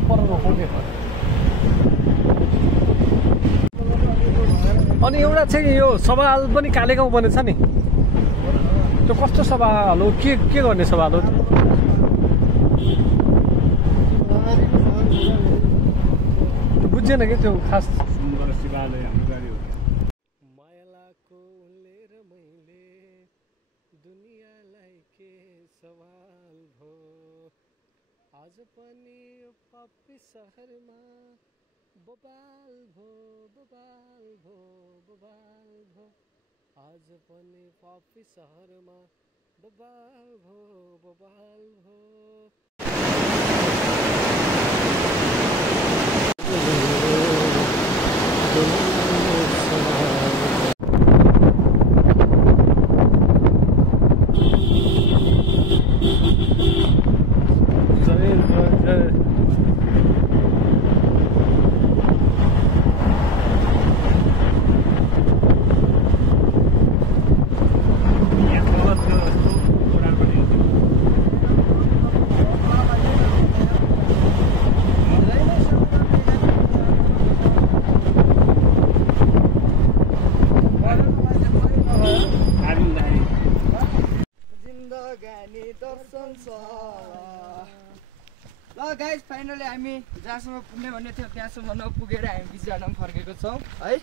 अलि पर रोक्ने अनि एउटा चाहिँ यो सवाल पनि कालेगाउँ बनेछ नि त्यो कस्तो सवाल हो के गर्ने सवाल हो बुझेन के त्यो खास सुन्दर शिवालय हाम्रो गाडी हो मायालाको उनले र मैले दुनियाँलाई के सवाल भो आज पनि यो पप्पी सहरमा बबाल भो बबाल भो बबाल भो आज पनि पप्पी सहरमा बबाल भो बबाल भो ल गाइज फाइनली हामी जहाँसम्म पुग्ने भन्ने थियो त्यहाँसम्म नपुगेर हामी बिचबाट पनि फर्केको छौँ है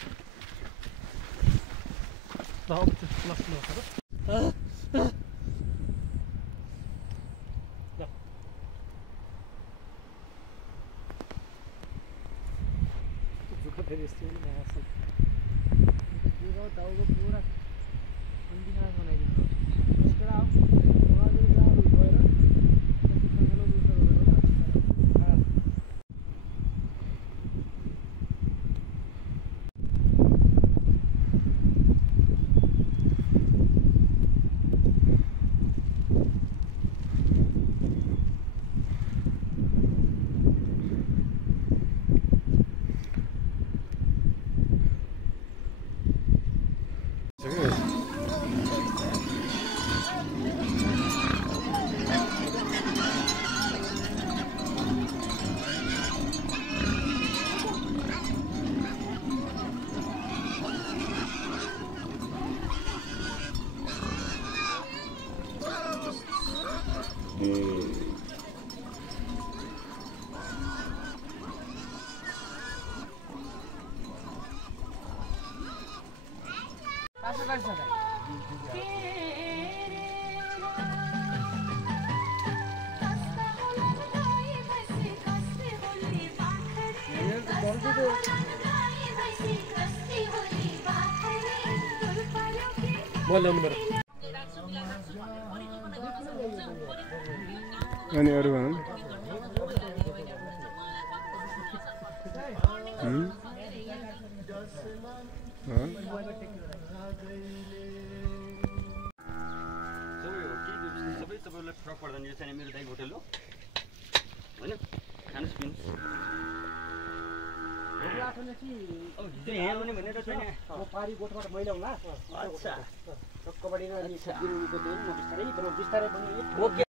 पुरा अनि अरू भनौँ सबै तपाईँलाई फरक पर्दैन यो चाहिँ मेरो दाइको होटल हो होइन खानुहोस् पिउनुहोस् पारी गोठबाट मैला हुँला अच्छा कबड्डी बिस्तारै पनि ओके